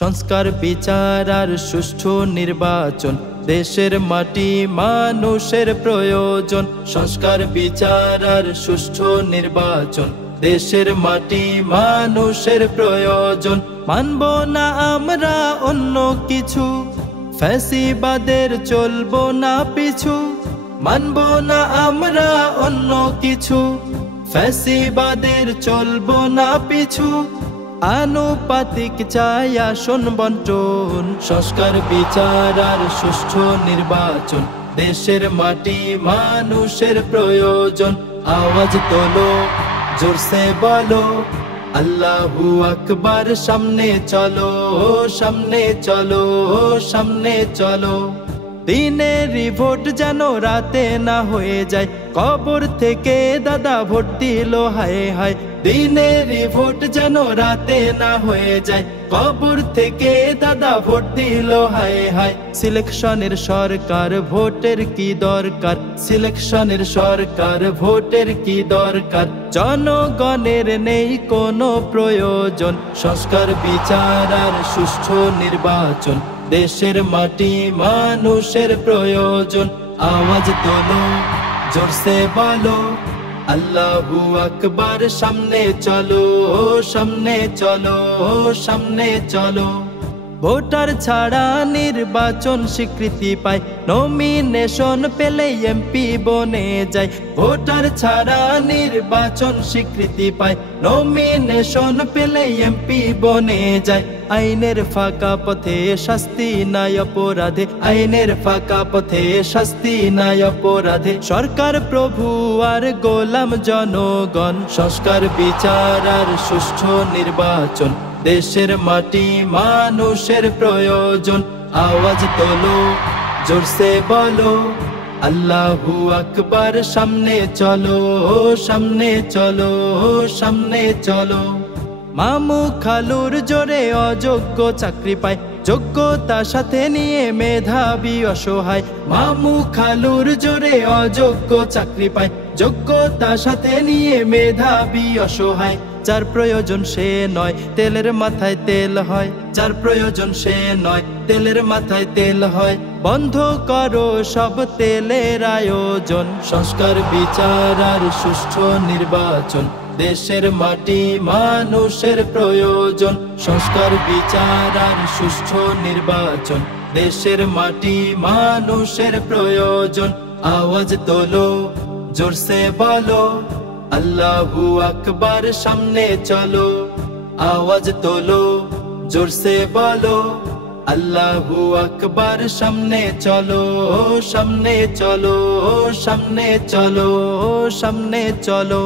সংস্কার বিচার আর সুষ্ঠু নির্বাচন দেশের মাটি মানুষের প্রয়োজন। সংস্কার বিচার আর সুষ্ঠু নির্বাচন দেশের মাটি মানুষের প্রয়োজন। মানব না আমরা অন্য কিছু, ফ্যাসিবাদের চলবো না পিছু। মানব না আমরা অন্য কিছু, ফ্যাসিবাদের চলবো না পিছু। আনুপাতিক চাই আসন বন্টন, সংস্কার বিচার আর সুষ্ঠু নির্বাচন দেশের মাটি মানুষের প্রয়োজন। আওয়াজ তোলো, জোরসে বলো আল্লাহু আকবার। সামনে চলো, সামনে চলো, সামনে চলো। দিনেরই ভোট যেন রাতে না হয়ে যায়, কবর থেকে দাদা ভোট দিল হায় হায়। দিনেরই ভোট যেন রাতে না হয়ে যায়, কবর থেকে দাদা ভোট দিল হায় হায়। সিলেকশনের সরকার, ভোটের কি দরকার? সিলেকশনের সরকার, ভোটের কি দরকার? জনগণের নেই কোনো প্রয়োজন। সংস্কার বিচার আর সুষ্ঠু নির্বাচন দেশের মাটি মানুষের প্রয়োজন। আওয়াজ তোলো, জোরসে বলো আল্লাহু আকবার। সামনে চলো, সামনে চলো, সামনে চলো। ভোটার ছাড়া নির্বাচন স্বীকৃতি পায়, নমিনেশন পেলে এমপি বনে যায়। ভোটার ছাড়া নির্বাচন স্বীকৃতি পায়, নমিনেশন পেলে এমপি বনে যায়। আইনের ফাঁকা পথে শাস্তি নাই অপরাধে, আইনের ফাঁকা পথে শাস্তি নাই অপরাধে। সরকার প্রভু আর গোলাম জনগণ, সংস্কার বিচার আর সুষ্ঠু নির্বাচন দেশের মাটি মানুষের প্রয়োজন। আওয়াজ তোলো, জোরসে বলো আল্লাহু আকবার। সামনে চলো, সামনে চলো, সামনে চলো। মামু খালুর জোরে অযোগ্য চাকরি পায়, যোগ্যতা সাথে নিয়ে মেধাবী অসহায়। মামু খালুর জোরে অযোগ্য চাকরি পায়, যোগ্যতা সাথে নিয়ে মেধাবী অসহায়। যার প্রয়োজন সে নয়, তেলের মাথায় তেল হয়। যার প্রয়োজন সে নয়, তেলের মাথায় তেল হয়। বন্ধ করো সব তেলের আয়োজন। সংস্কার বিচার আর সুষ্ঠু নির্বাচন দেশের মাটি মানুষের প্রয়োজন। সংস্কার বিচার আর সুষ্ঠু নির্বাচন দেশের মাটি মানুষের প্রয়োজন। আওয়াজ তোলো, জোরসে বলো আল্লাহু আকবার। সামনে চলো, আওয়াজ তোলো, জোরসে বলো আল্লাহু আকবার। সামনে চলো, সামনে চলো, সামনে চলো, সামনে চলো।